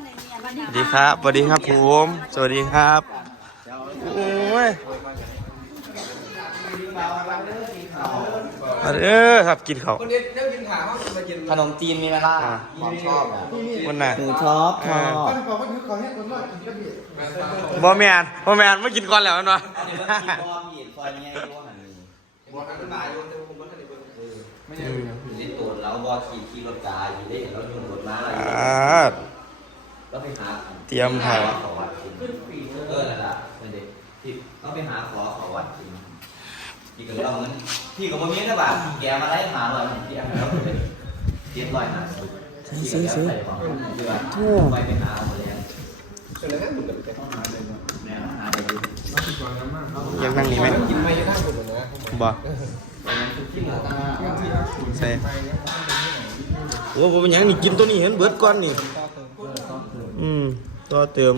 สวัสดีครับสวัสดีครับผมสวัสดีครับโอ้ยมาเด้อครับกินเขาวขนมจีนมีไหมล่ะอ่าของชอบอะวันน่ะหนูชอบชอบบ่แมนบ่แมนไม่กินก่อนแล้วมันวะอันนี้มันกินบอมหยิบซอยนี้ด้วยหันนี้บอลมันมาอยู่แต่ผมก็ไม่ได้เบิ่งเออไม่ได้เล่นตัวแล้วบอลขี่ขี่รถกายอยู่ได้เห็นเราโยนรถมาอะไร อ่าแล้วไปหาเตรียมหาขอขอวัดกินเออนั่นแหละเป็นเด็กที่ต้องไปหาขอขอวัดกินพี่ก็เลยเอาเงินพี่ก็บ่มีนะบาทแกมาได้หาหน่อยพี่เอาแล้วเลยเจ็ดร้อยห้าสิบซื้อซื้อซื้อไปไปหาเอามาแล้วแม่หาไปดูยังนั่งนี่ไหมกินไม่ได้หมดเลยนะบ่ที่หมูตาใส่โอ้ผมเป็นหยังนี่กินตัวนี้เห็นเบิดก่อนนี่ อืมต่อเติม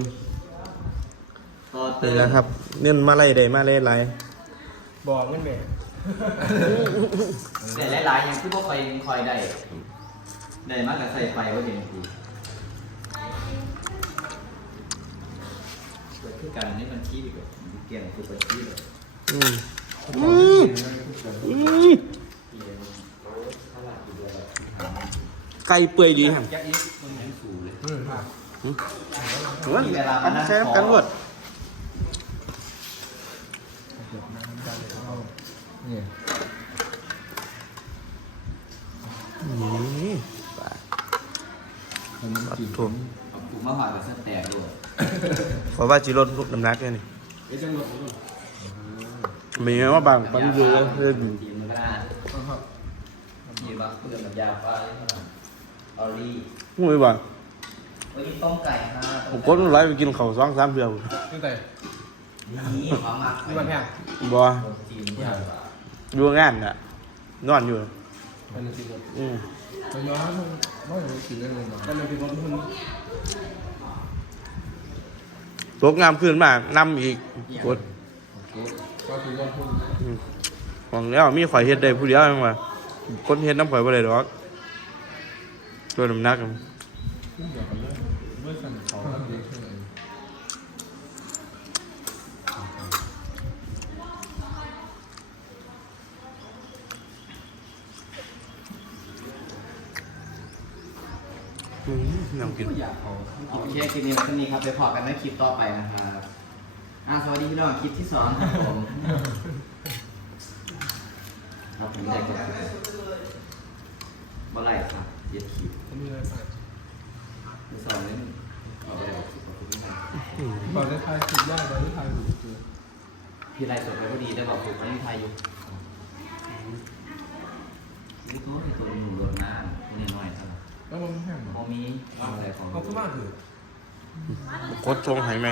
ต่อเตินี่มแหละครับ เน้นมาไล่ได้มาไล่ไรบอกมันแม่แต่หลายๆอย่างที่พวกคอยคอยได้ได้มากกับใส่ไฟไว้เป็นทีเกิดขึ้นกันนี่มันขี้แบบเกี่ยงคือเป็นขี้เลยอืมอืมอืมไก่เปื่อยดีครับแกอีกมัน เหมือนสูเลยอันนี้ใช้น้ำกันหมดนี่นี่ปัดถั่วเอาถุงมาห่อกับเส้นแตกด้วยเพราะว่าจีรถลูกน้ำหนักเนี่ยนี่มีไหมว่าบางปันเยอะเลยทีมมักเพื่อนมันยาวไปออรี่งูไม่บ้าง วันนี้ต้มไก่ฮะผมกดไลฟ์ไปกินข้าวสองสามเดือนตั้งแต่นี่ความหมักนี่มันแพงบ่จีนเนี่ยอยู่งานน่ะนอนอยู่มันเป็นสิบอืมมันย้อนมันไม่เป็นสิบเลยนะมันเป็นคนทุนตกงามขึ้นมานำอีกกดก็คือคนทุนของแล้วมีข่อยเฮ็ดได้ผู้เดียวจังว่าคนเฮ็ดน้ำข่อยบ่ได้ดอกตัวน้ำหนัก เดียวกันเลยเมื่อสั่งเขาทำเองใช่ไหมอืมน้ำกิน อยากเอาโอเคคลิปนี้ก็มีครับไปพอกันในคลิปต่อไปนะครับอ่าสวัสดีพี่น้องคลิปที่สองครับผมครับผมได้กับเมื่อไรครับเย็ดคลิปเขามีอะไรใส่ ที่สองนี่เอาไปเลยสิบกว่าคุณพี่น้องอืมตอนได้ทายสิบได้ตอนได้ทายหูเจอพี่ไรสดไปพอดีได้บอกถูกคนที่ไทยอยู่นี่ตัวนี่ตัวหนูโดนน้ำคนนี้น้อยเท่าไหร่แล้วมันแพงเหรพออมีว่างอะไรของเขาขึ้นบ้านถือกดทรงให้ไหม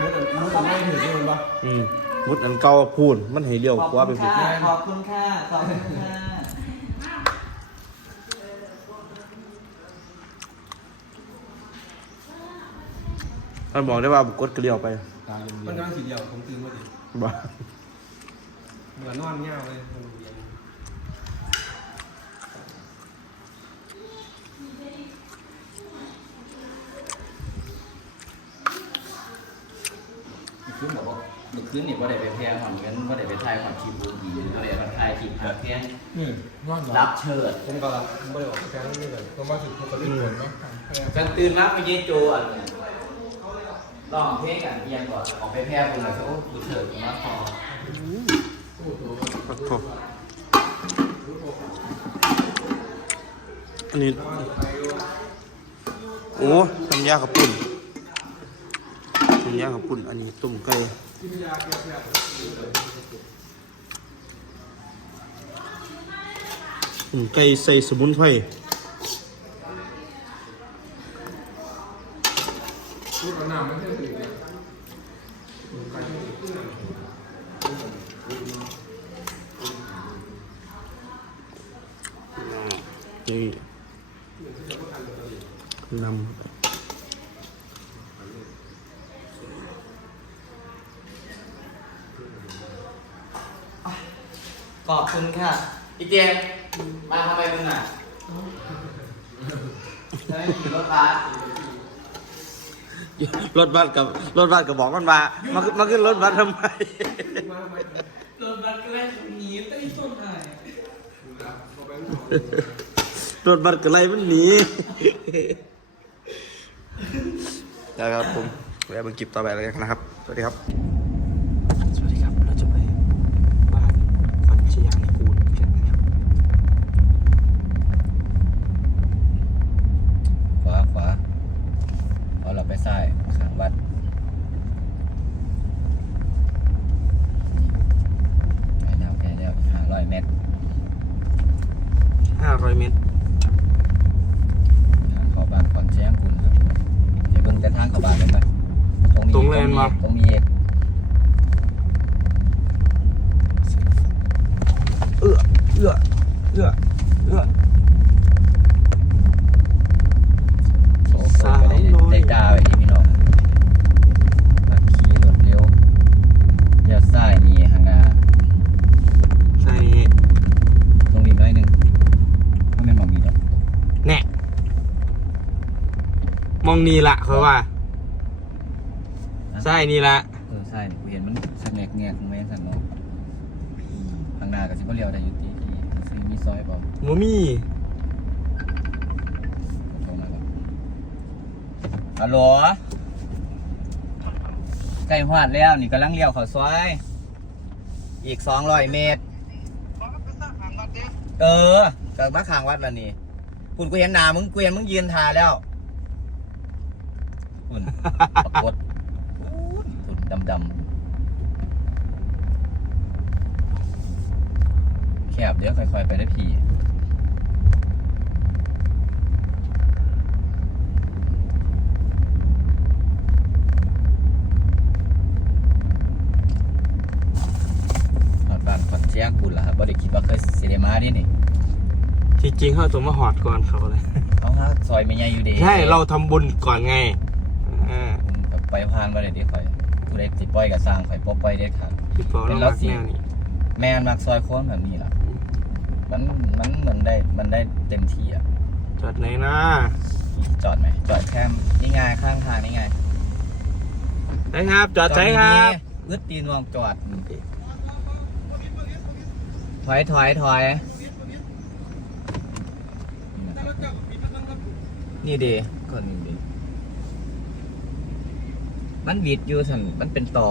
มุดมุดไม่ถือใช่ไหมปะอืมมุดอันเก่าพูนมันให้เลี้ยวขวาไปขพุ่อบนคุณค่ะขอบคุณค่ะขอบคุณค่ะ มันบอกได้ว่ากดกระเลี้ยวไปตายมันกำลังสีเดียวผมตื่นมาดิบ่เหมือนนอนเงาเลยโรงเรียนคืนบอกว่าเมื่อคืนนี่ว่าได้ไปแพร่ผ่อนเงินว่าได้ไปถ่ายผ่อนคลิปบูดีว่าได้ไปถ่ายคลิปหาเพียงนี่นอนรับเชิดผมก็รับไม่ได้ออกแค่นี้เลยก็มาถึงผมก็ได้ผลเนาะกันตื่นมาไปเย็นโจอะ ร้องเพลงกันเอียงก่อนออกไปแพร่คนละโอ้กูเถิดมาพอปัดถั่วอันนี้ โอ้ทำยาขับปุ่นทำยาขับปุ่น อันนี้ตุ้มไก่ตุ้มไก่ใส่สมุนไพร พูดว่าน้ำไม่ใช่สิเนี่ย นี่นำขอบคุณค่ะอีเจมมาทำไมมึงอะจะไม่ขี่รถบัสรถบัสกับรถบัสกับบอกมันมามาขึ้นมาขึ้นรถบัสทำไมโดนบัตรก็ไล่หนีตั้งที่ต้นหาย รถบัสก็ไล่มันหนีนะครับผมแวะเบิ่งคลิปต่อไปแล้วกันนะครับ สวัสดีครับ สวัสดีครับ เราจะไปบ้านอัญชยานิกูลกันนะครับ ขวาขวาเอาเราไปซ้ายข้างวัดไปแล้วไปแล้วห้าร้อยเมตร ห้าร้อยเมตร ทางเข้าบ้านก่อนแจ้งคุณครับเดี๋ยวเบิ่งแต่ทางเข้าบ้านเลยปะตรงมี ตรง เลยตรงมามีตรงมีเอกเอื้อเอื้อเอื้อเอื้อโอ้โหสาวน้อยได้จ้าไปที่พี่น้องมาขี่รถเร็วเลี้ยวซ้ายนี่ห่างหน้าใช่ลงนิดน้อยหนึงถ้าแม่นบอกมีดอกแน่มองนี่ละเขาว่า ใช่นี่ละเออใช่กูเห็นมันสักแงกแงกๆไหมสันเนาะข้างหน้าก็สิบ่เลี้ยวได้อยู่ที่ที่ซื้อมีซอยเปล่าโมมี่โทรมาก่อนฮัลโหลใกล้ฮอดแล้วนี่กำลังเลี้ยวเข้าซอย อีกสองร้อยเมตร เออเกิดมาข้างวัดแล้วนี่คุณกูเห็นหนามึงกูเห็นมึงยืนทาแล้วคุณปรากฏคุณ ดำดำแคบเดี๋ยวค่อยๆ ไปได้พี่หอดบ้านขอนเชียงคุณล่ะครับบ่ได้คิดว่าเคยสิได้มาดินี่ที่จริงเขาตัวมาหอดก่อนเขาเลยเอาฮะซอยไม่ใหญ่อยู่เดีใช่เราทำบุญก่อนไงอ่ากับไปพานมาเลยดิข่อย ผู้ใดสิปล่อยก็สร้างข่อยบ่ปล่อยเด็ดขาด พี่ปอเป็เรานรัรักสเซีแนยวนี้แม่นมักซอยโค้งแบบนี้ล่ะ มันมันเหมือนได้มันได้เต็มที่อะ จอดไหนนะจอดไหม จอดแค่นี่ไงข้างทางนี่ไงใช่ครับ จอดใช่ครับๆอึดตีนวางจอดถอยถอยถอยนี่ดีก่อนนี่ดี มันหวิดอยู่สันมันเป็นต่อ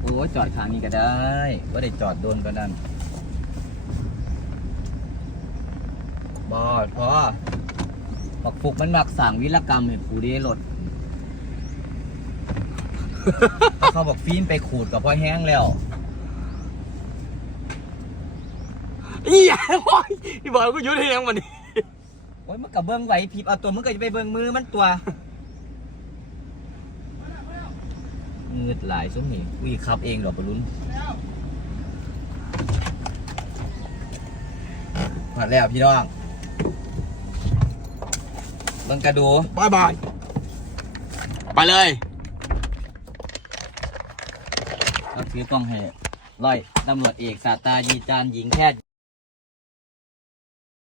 โอ้ยจอดทางนี้ก็ได้ว่าได้จอดโดนก็นั่นบอดพอบักฟุกมันมักสั่งวิรกรรมเห็นกูดีรถเขาบอกฟิล์มไปขูดกับพ่อแห้งแล้วอีหยังโอ้ยพี่บอยกูยุ่ที่ยังมันนี่ โอ้ยมันกับเบิ้งไหวพริบเอาตัวมึงก็จะไปเบิ้งมือมันตัวเงืดหลายช่วงนี้อุ้ยขับเองเหรอปะลุ้นมาแล้วพี่น้องเบิ้งกระดูบายบายไปเลยเราถือกล้องให้ร้อยตำรวจเอกสาตรายีจานหญิงแพทย์